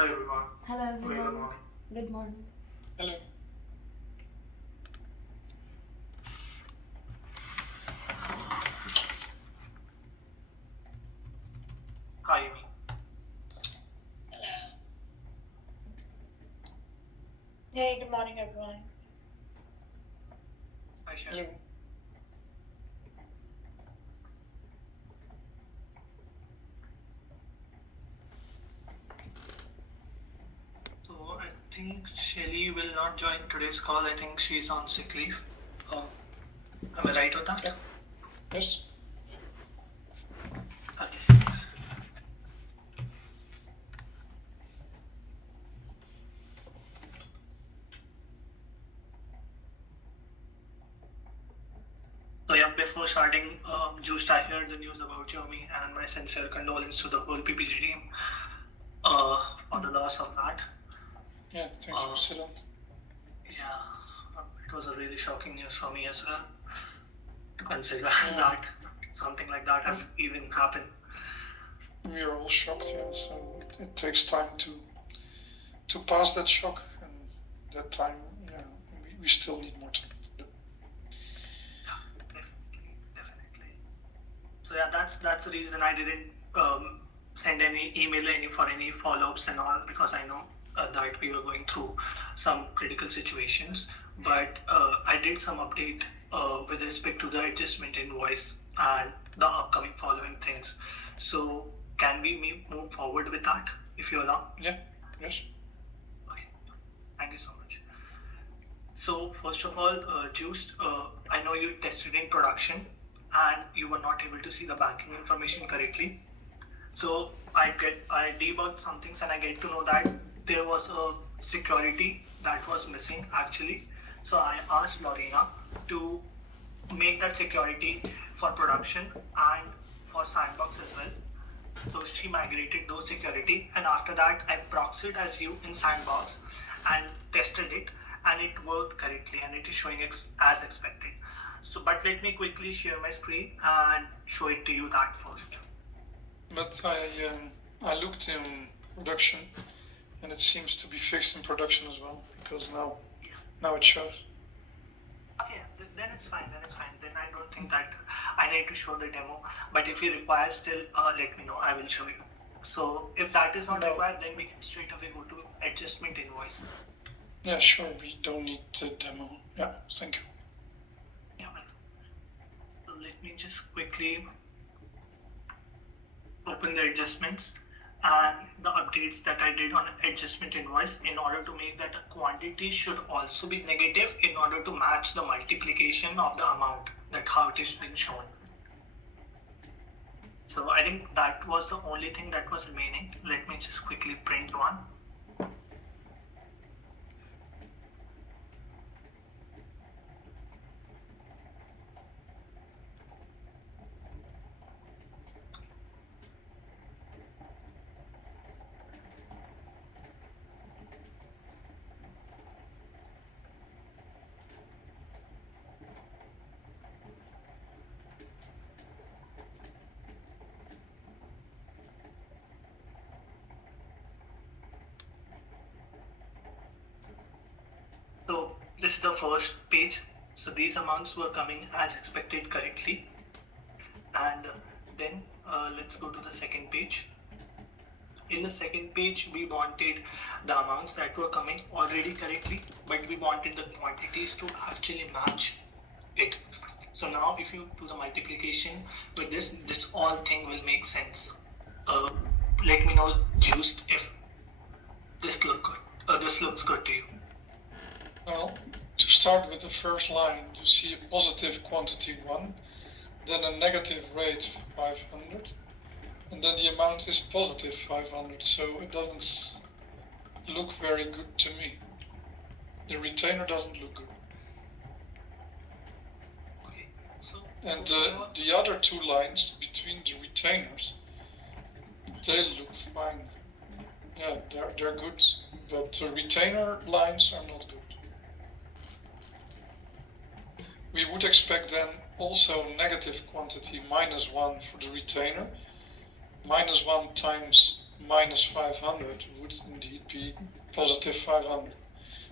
Hi everyone. Hello Very good everyone. morning. Good morning. Hello. Hi Amy. Hello. Hey, good morning, everyone. Hi Shan. Hello. So I think Shelly will not join today's call. I think she's on sick leave. Am I right with that? Yeah. Yes. Okay. So yeah, before starting, just I heard the news about Jeremy, and my sincere condolence to the whole PPG team for the loss of that. Yeah, thank you, Siddhant. Yeah, it was a really shocking news for me as well to consider Yeah. that something like that has even happened. We are all shocked, yeah, so it takes time to pass that shock, and that time, yeah, we still need more time. Definitely. So yeah, that's the reason I didn't send any email for any follow-ups and all, because I know that we were going through some critical situations. But I did some update with respect to the adjustment invoice and the upcoming following things. So can we move forward with that if you allow? Yeah. Yes. Okay. Thank you so much. So first of all, Juiced, I know you tested in production and you were not able to see the banking information correctly. So I debugged some things and I get to know that there was a security that was missing actually. So I asked Lorena to make that security for production and for sandbox as well. So she migrated those security, and after that I proxied as you in sandbox and tested it, and it worked correctly and it is showing as expected. So but let me quickly share my screen and show it to you that first. But I looked in production, and it seems to be fixed in production as well, because now it shows. Okay, then it's fine. Then I don't think that I need to show the demo. But if you require still, let me know. I will show you. So if that is not required, then we can straight away go to adjustment invoice. Yeah, sure. We don't need the demo. Yeah, thank you. Yeah, well, so let me just quickly open the adjustments and the updates that I did on adjustment invoice in order to make that the quantity should also be negative in order to match the multiplication of the amount, that how it is being shown. So I think that was the only thing that was remaining. Let me just quickly print one. So this is the first page. So these amounts were coming as expected correctly. And then let's go to the second page. In the second page, we wanted the amounts that were coming already correctly, but we wanted the quantities to actually match it. So now if you do the multiplication with this all thing will make sense. Let me know, Juiced, if this looks good to you. Well, to start with the first line, you see a positive quantity 1, then a negative rate 500, and then the amount is positive 500, so it doesn't look very good to me. The retainer doesn't look good. Okay, so And the other two lines between the retainers, they look fine. Yeah, they're good, but the retainer lines are not good. We would expect then also negative quantity -1 for the retainer, -1 times minus 500 would indeed be positive 500.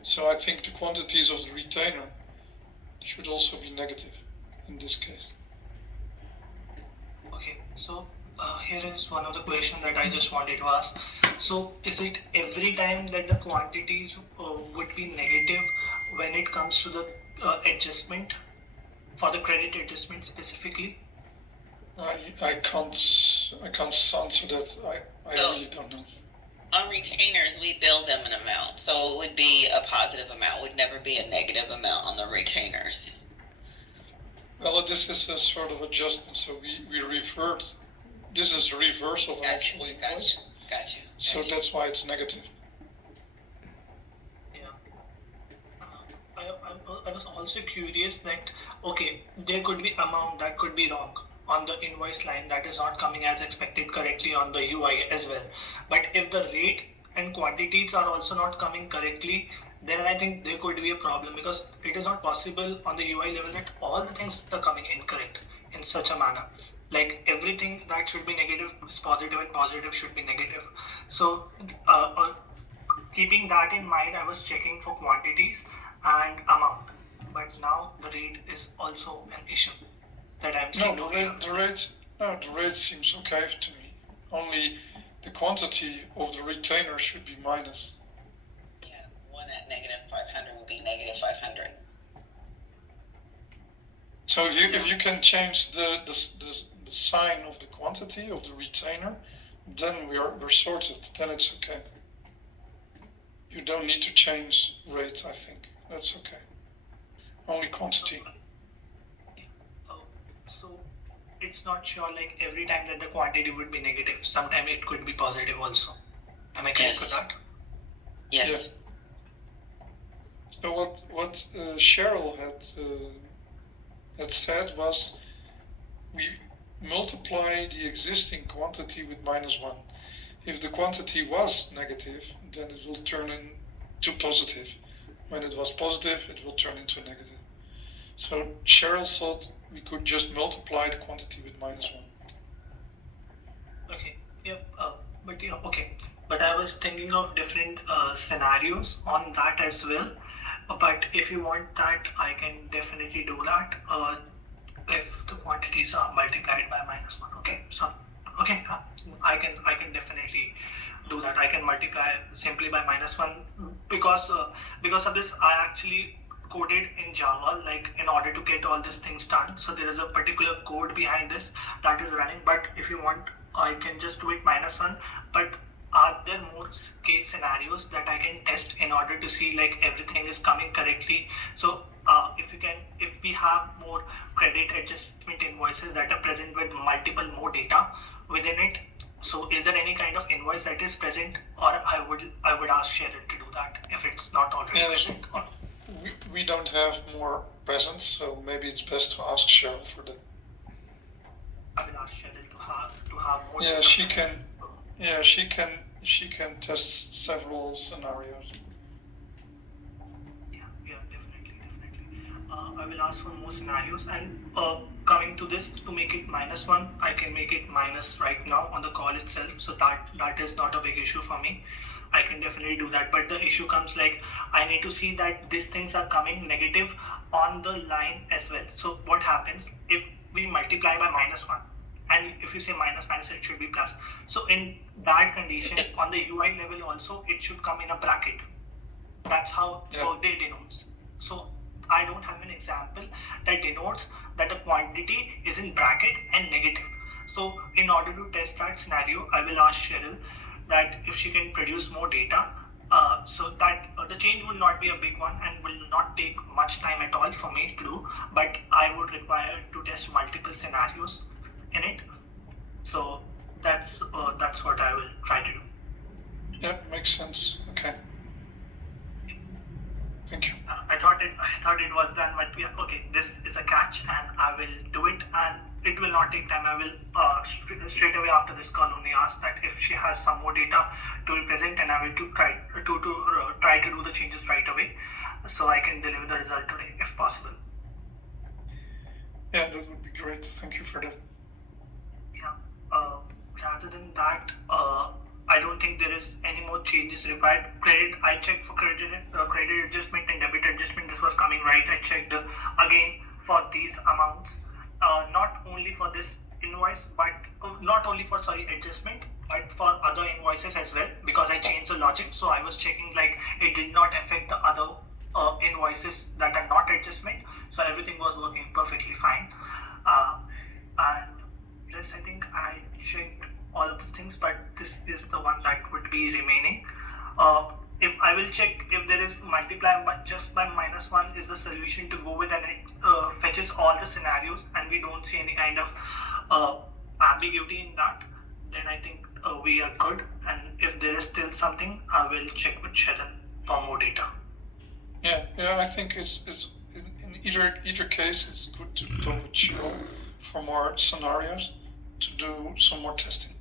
So I think the quantities of the retainer should also be negative in this case. Okay, so here is one of the questions that I just wanted to ask. So is it every time that the quantities would be negative when it comes to the adjustment, for the credit adjustment specifically? I can't answer that. I really don't know. On retainers, we bill them an amount, so it would be a positive amount, would never be a negative amount on the retainers. Well, this is a sort of adjustment, so we revert. This is a reverse of an actual invoice. Gotcha. So that's why it's negative. Yeah. I was also curious that, okay, there could be amount that could be wrong on the invoice line that is not coming as expected correctly on the UI as well. But if the rate and quantities are also not coming correctly, then I think there could be a problem, because it is not possible on the UI level that all the things are coming incorrect in such a manner. Like everything that should be negative is positive and positive should be negative. So keeping that in mind, I was checking for quantities and amount, but now the rate is also an issue that I'm seeing. No, the rate seems okay to me. Only the quantity of the retainer should be minus. Yeah, one at negative 500 will be negative 500. So if you can change the sign of the quantity of the retainer, then we're sorted. Then it's okay. You don't need to change rate. I think that's okay. Only quantity. So it's not sure like every time that the quantity would be negative. Sometimes it could be positive also. Am I correct with that? Yes. Yeah. So what Cheryl had said was, we multiply the existing quantity with -1. If the quantity was negative, then it will turn into positive. When it was positive, it will turn into negative. So Cheryl thought we could just multiply the quantity with -1. Okay. Yeah. Okay. But I was thinking of different scenarios on that as well. But if you want that, I can definitely do that. If the quantities are multiplied by -1. Okay. So okay, I can definitely do that. I can multiply simply by -1 because of this I actually coded in Java, like in order to get all these things done. So there is a particular code behind this that is running. But if you want, I can just do it -1. But are there more case scenarios that I can test in order to see like everything is coming correctly? So if we have more credit adjustment invoices that are present with multiple more data within it, so is there any kind of invoice that is present, or I would ask Cheryl to do that if it's not already present? We don't have more present, so maybe it's best to ask Cheryl for that. I will ask Cheryl to have more. Yeah, she can test several scenarios. Yeah, definitely. I will ask for more scenarios, and coming to this, to make it -1, I can make it minus right now on the call itself, so that is not a big issue for me. I can definitely do that, but the issue comes like I need to see that these things are coming negative on the line as well. So what happens if we multiply by -1, and if you say minus, it should be plus. So in that condition, on the UI level also, it should come in a bracket. That's how they denotes. So I don't have an example that denotes that the quantity is in bracket and negative. So in order to test that scenario, I will ask Cheryl that if she can produce more data, so that the change will not be a big one and will not take much time at all for me to do, but I would require to test multiple scenarios in it. So that's what I will try to do. Yeah, makes sense. Okay. Thank you. I thought it was done, but yeah, okay, this is a catch, and I will do it, and it will not take time. I will straight away after this call only ask that if she has some more data to be present, and I will try to do the changes right away, so I can deliver the result today if possible. Yeah, that would be great. Thank you for that. Yeah. Rather than that, I changes required. Credit, I checked for credit adjustment and debit adjustment. This was coming right. I checked again for these amounts, not only for this invoice, but not only for adjustment, but for other invoices as well, because I changed the logic. So I was checking like it did not affect the other invoices that are not adjustment. So everything was working perfectly fine. And rest, I think I checked all of the things, but this is the one that would be remaining. If I will check if there is multiply but just by -1 is the solution to go with, and it fetches all the scenarios and we don't see any kind of ambiguity in that, then I think we are good. And if there is still something, I will check with Sharan for more data. Yeah, I think it's in either case it's good to talk with Cheryl for more scenarios to do some more testing.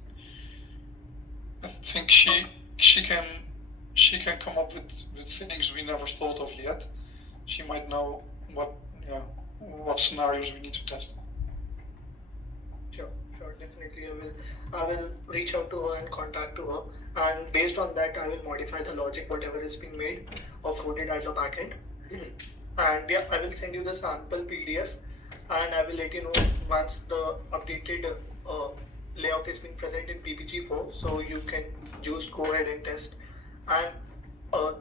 I think she can come up with things we never thought of yet. She might know what scenarios we need to test. Sure, definitely. I will reach out to her and contact to her, and based on that, I will modify the logic, whatever is being made or coded at the backend. And yeah, I will send you the sample PDF, and I will let you know once the updated layout is being present in PPG4, so you can just go ahead and test. And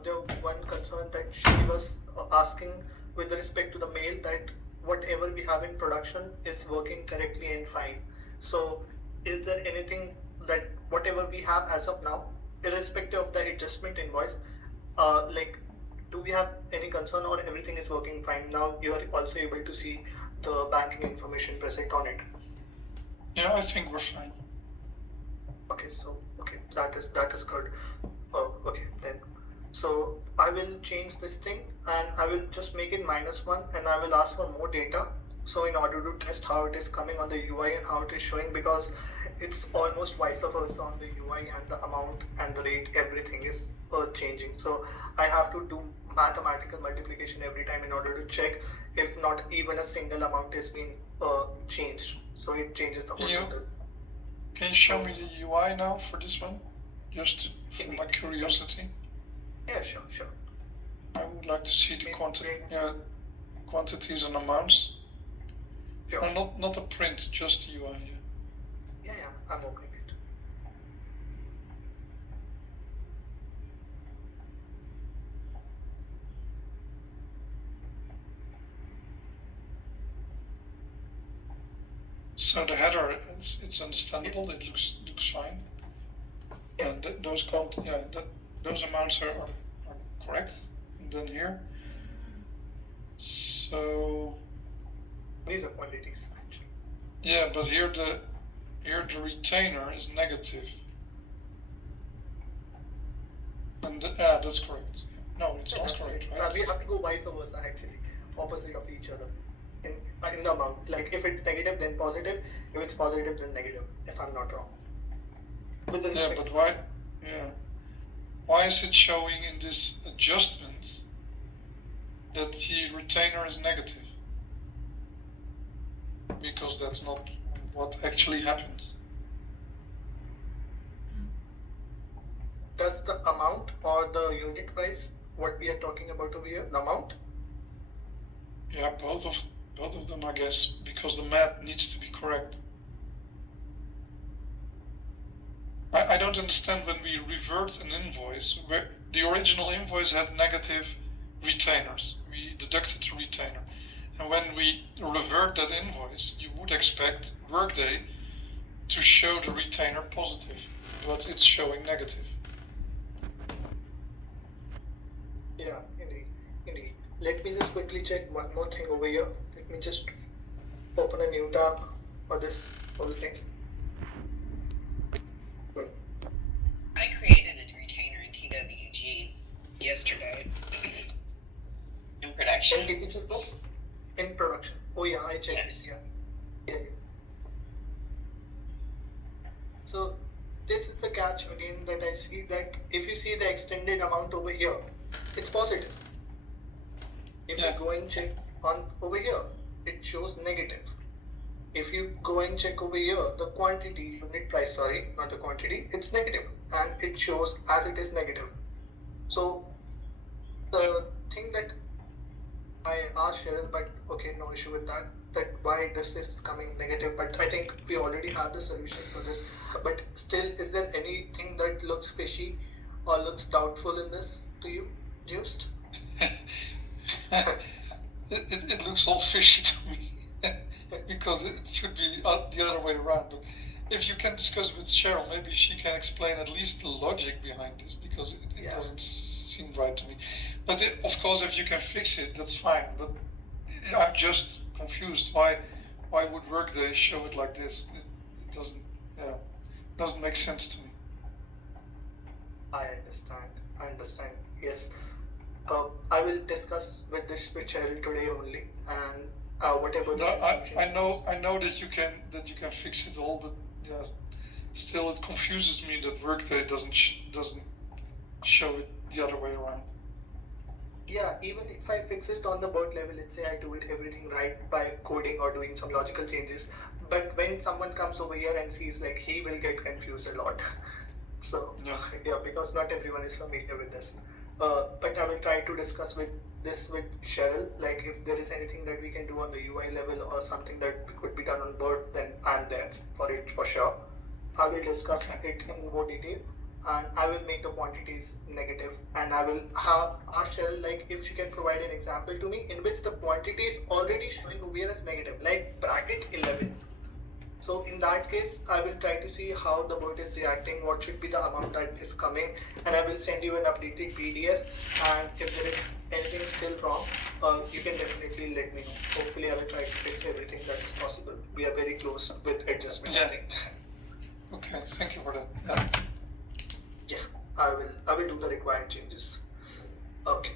the one concern that she was asking with respect to the mail, that whatever we have in production is working correctly and fine. So is there anything that whatever we have as of now, irrespective of the adjustment invoice, like do we have any concern or everything is working fine? Now you are also able to see the banking information present on it. Yeah, I think we're fine. Okay, so that is good. Okay then. So I will change this thing and I will just make it -1 and I will ask for more data. So in order to test how it is coming on the UI and how it is showing, because it's almost vice versa on the UI, and the amount and the rate, everything is changing. So I have to do mathematical multiplication every time in order to check if not even a single amount is being changed. So it changes the whole total. Can you show me the UI now for this one? Just for my curiosity. Yeah, sure. I would like to see the quantities and amounts. Sure. No, not a print, just the UI. Yeah, I'm opening it. So the header, it's understandable. It looks fine. And those amounts are correct. And then here. So. These are quantities actually. Yeah, but here the retainer is negative. And that's correct. No, it's not correct, right? We have to go vice versa actually, opposite of each other. In the amount, like if it's negative then positive, if it's positive then negative, if I'm not wrong. Yeah, but why? Yeah, why is it showing in this adjustment that the retainer is negative? Because that's not what actually happens. Does the amount or the unit price, what we are talking about over here, the amount? Yeah, both of them, I guess, because the math needs to be correct. I don't understand when we revert an invoice, where the original invoice had negative retainers. We deducted the retainer. And when we revert that invoice, you would expect Workday to show the retainer positive, but it's showing negative. Yeah, indeed. Let me just quickly check one more thing over here. Let me just open a new tab for this whole thing. Good. I created a retainer in TWG yesterday in production. In production. Oh yeah, I checked Yes. it. Yeah. So this is the catch again that I see, that if you see the extended amount over here, it's positive. If you go and check on over here, it shows negative. If you go and check over here, the quantity, unit price, sorry, not the quantity, it's negative and it shows as it is negative. So the thing that I asked Cheryl, but okay, no issue with that, that why this is coming negative, but I think we already have the solution for this. But still, is there anything that looks fishy or looks doubtful in this to you, Just? It looks all fishy to me because it should be the other way around. But if you can discuss with Cheryl, maybe she can explain at least the logic behind this, because it doesn't seem right to me. But of course, if you can fix it, that's fine. But I'm just confused. Why would Workday show it like this? It doesn't make sense to me. I understand. Yes. I will discuss with Cheryl today only, and whatever. No, I know that you can fix it all, but yeah, still it confuses me that Workday doesn't show it the other way around. Yeah, even if I fix it on the BIRT level, let's say I do it everything right by coding or doing some logical changes, but when someone comes over here and sees, like, he will get confused a lot. So yeah, because not everyone is familiar with this. But I will try to discuss with Cheryl, like if there is anything that we can do on the UI level or something that could be done on BIRT, then I'm there for it for sure. I will discuss it in more detail, and I will make the quantities negative, and I will ask Cheryl, like, if she can provide an example to me in which the quantity is already showing over here as negative, like bracket 11. So in that case, I will try to see how the BIRT is reacting, what should be the amount that is coming, and I will send you an updated PDF. And if there is anything still wrong, you can definitely let me know. Hopefully, I will try to fix everything that is possible. We are very close with adjustment, I think. Okay, thank you for that. Yeah, I will do the required changes. Okay.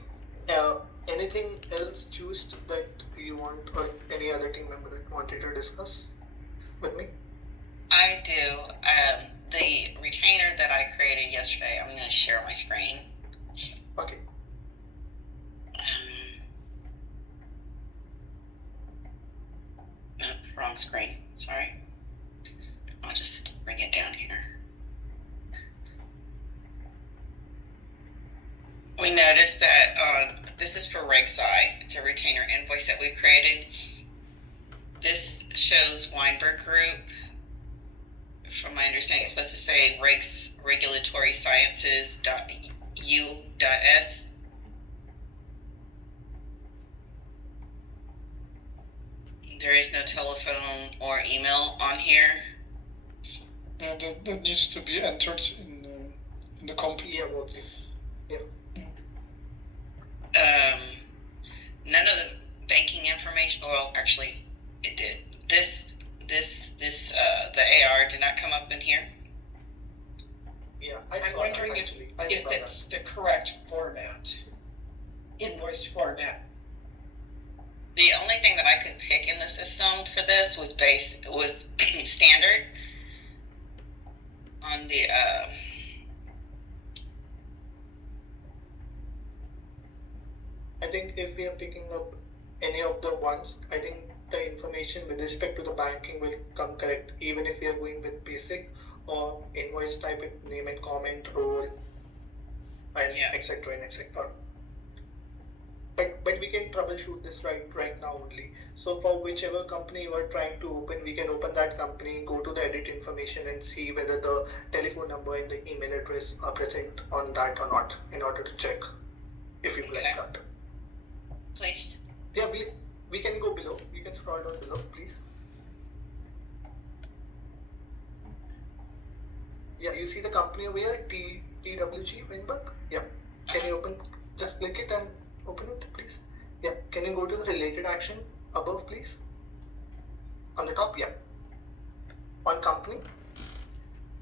Anything else, Just, that you want, or any other team member that wanted to discuss with me? I do. The retainer that I created yesterday, I'm going to share my screen. Okay. No, wrong screen. Sorry. I'll just bring it down here. We noticed that this is for reg side. It's a retainer invoice that we created. This shows Weinberg Group. From my understanding, it's supposed to say regulatory sciences.u.s. There is no telephone or email on here. And that needs to be entered in the company. Yeah, okay. Yeah. None of the banking information. Well, actually, it did. The AR did not come up in here. Yeah, I'm wondering if it's the correct format, invoice format. The only thing that I could pick in the system for this was standard on the I think if we are picking up any of the ones, I think the information with respect to the banking will come correct, even if we are going with basic or invoice type it, name and comment, role, and etc. and etc. But we can troubleshoot this right now only. So for whichever company you are trying to open, we can open that company, go to the edit information and see whether the telephone number and the email address are present on that or not, in order to check if you like that. Please. Yeah, we can go below. You can scroll down below, please. Yeah, you see the company over here, TWG Weinberg? Yeah. Can you open, just click it and open it, please? Yeah. Can you go to the related action above, please? On the top, yeah. On company.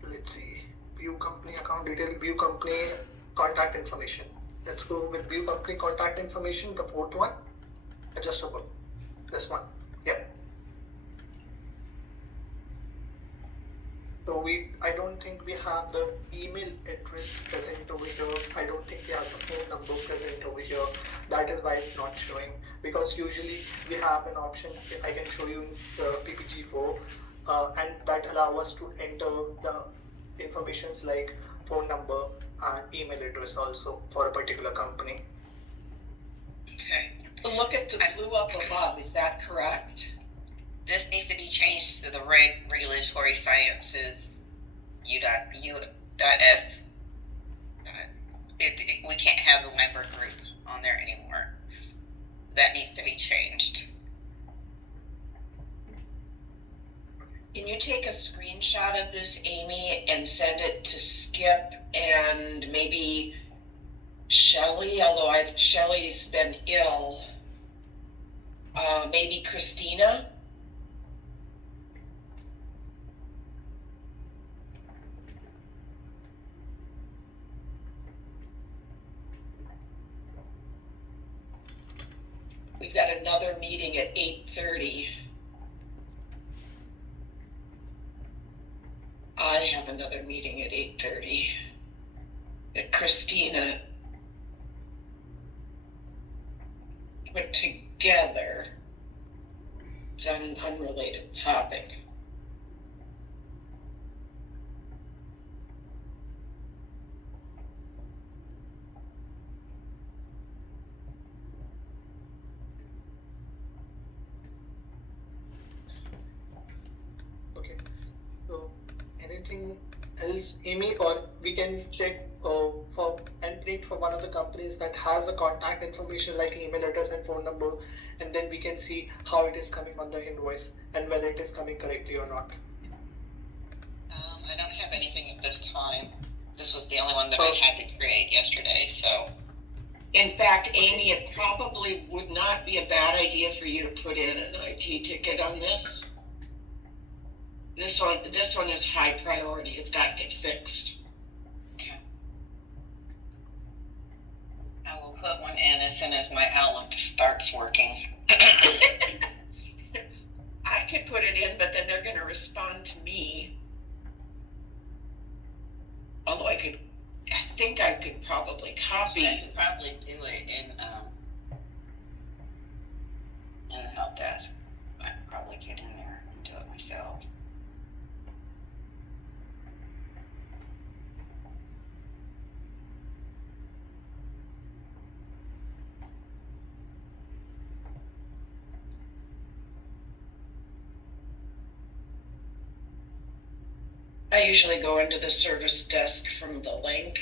Let's see. View company account detail, view company contact information. Let's go with view company contact information, the fourth one. Adjustable. This one. Yeah. So I don't think we have the email address present over here. I don't think we have the phone number present over here. That is why it's not showing. because usually we have an option, I can show you in the PPG4, and that allow us to enter the informations like phone number and email address also for a particular company. Okay. Look at the blue up above, is that correct? This needs to be changed to the regulatory sciences U.S. We can't have the Weinberg group on there anymore. That needs to be changed. Can you take a screenshot of this, Amy, and send it to Skip and maybe Shelley, although Shelley's been ill. Maybe Christina? We've got another meeting at 8:30. I have another meeting at 8:30. That Christina put together. It's on an unrelated topic. Okay, so anything else, Amy, or we can check for and print for one of the companies that has a contact information like email address and phone number, and then we can see how it is coming on the invoice and whether it is coming correctly or not. I don't have anything at this time. This was the only one that I had to create yesterday, so. In fact, Amy, it probably would not be a bad idea for you to put in an IT ticket on this. This one is high priority. It's got to get fixed. Okay. I will put one in as soon as my Outlook starts working. I could put it in, but then they're going to respond to me. Although I think I could probably copy. I could probably do it in the help desk. I could probably get in there and do it myself. I usually go into the service desk from the link.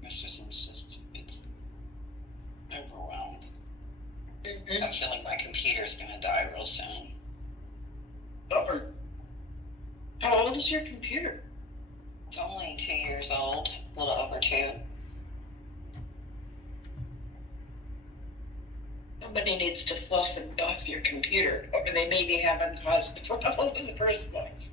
My system's just, it's overwhelmed. Mm-hmm. I'm feeling my computer's gonna die real soon. How old is your computer? It's only 2 years old, a little over 2. Somebody needs to fluff and buff your computer, or they maybe haven't caused the problem in the first place.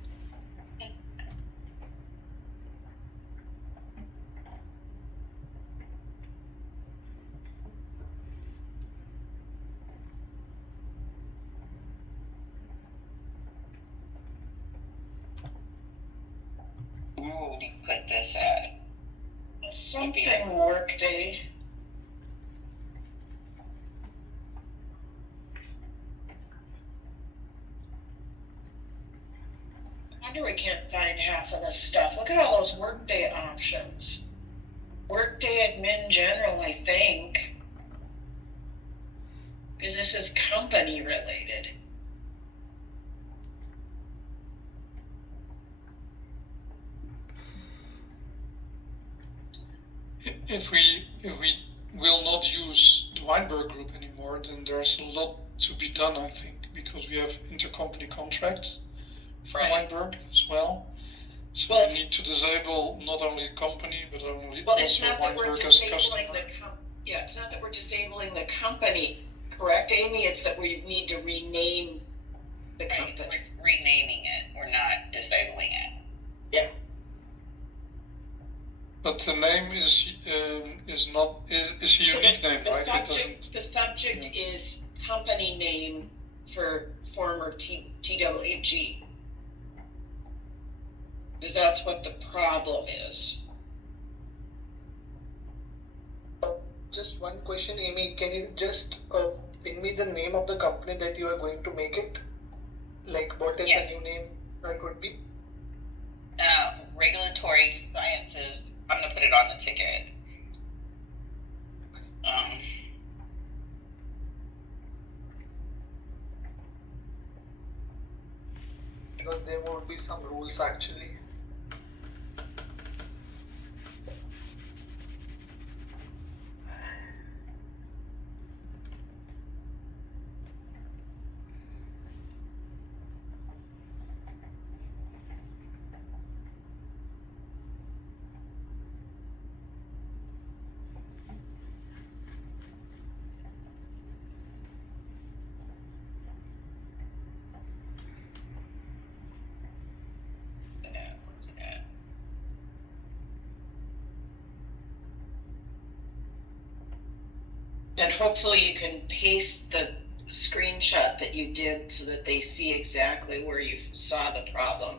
Where would you put this at? Something Workday. I wonder we can't find half of this stuff. Look at all those Workday options. Workday Admin General, I think. Because this is company related. If we will not use the Weinberg group anymore, then there's a lot to be done, I think, because we have intercompany contracts for Right. Weinberg as well. So Well, we need to disable not only the company, but Well, it's also not that we're Weinberg as disabling customer. it's not that we're disabling the company, correct, Amy? It's that we need to rename the company. We're renaming it, we're not disabling it. But the name is a So unique name, the right? It subject, doesn't. the subject is company name for former TWG. Because that's what the problem is. Just one question, Amy. Can you just ping me the name of the company that you are going to make it? Like, what is Yes. the new name that would be? Regulatory Sciences. I'm gonna put it on the ticket. Because there would be some rules actually. Where's it at? And hopefully you can paste the screenshot that you did so that they see exactly where you saw the problem.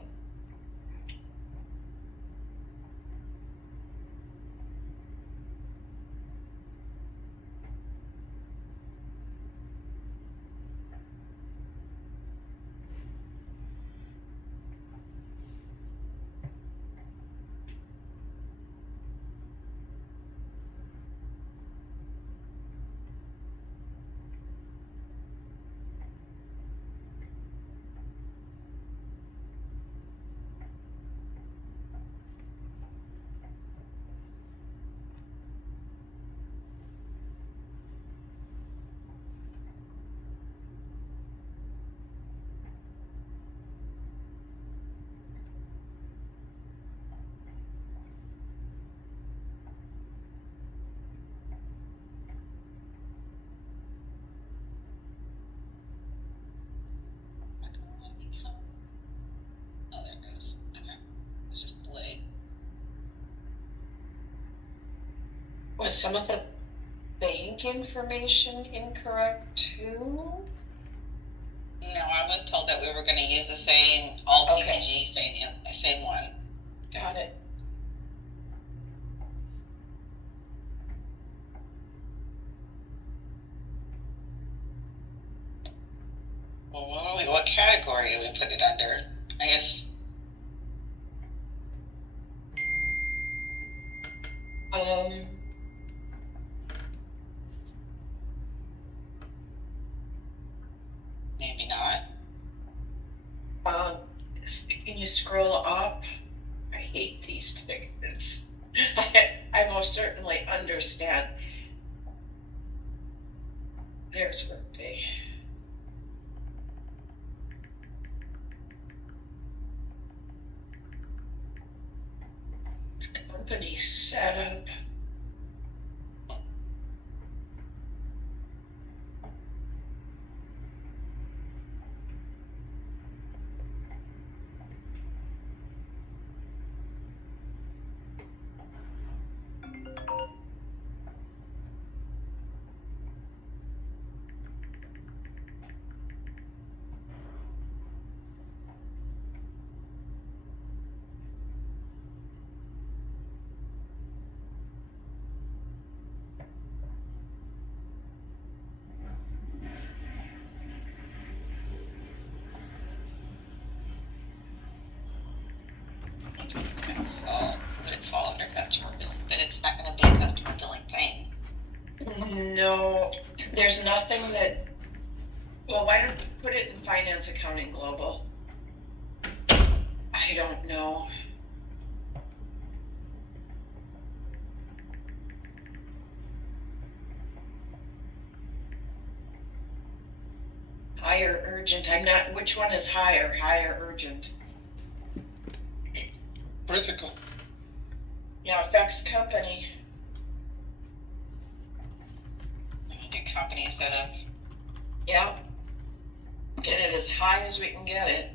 Oh, there it goes. Okay. It's just delayed. Was some of the bank information incorrect too? No, I was told that we were gonna use the same, all Okay. PPG, same one. Got it. Well, what category do we put it under? I guess. Maybe not. Can you scroll up? I hate these tickets. I most certainly understand. There's workday. Company setup. It's gonna fall. Would it fall under customer billing? But it's not gonna be a customer billing thing. No, there's nothing that, well, why don't you put it in finance accounting global? I don't know. Higher urgent, I'm not, which one is higher urgent? Critical. Yeah, affects company. I'm gonna do company instead of. Yeah. Get it as high as we can get it.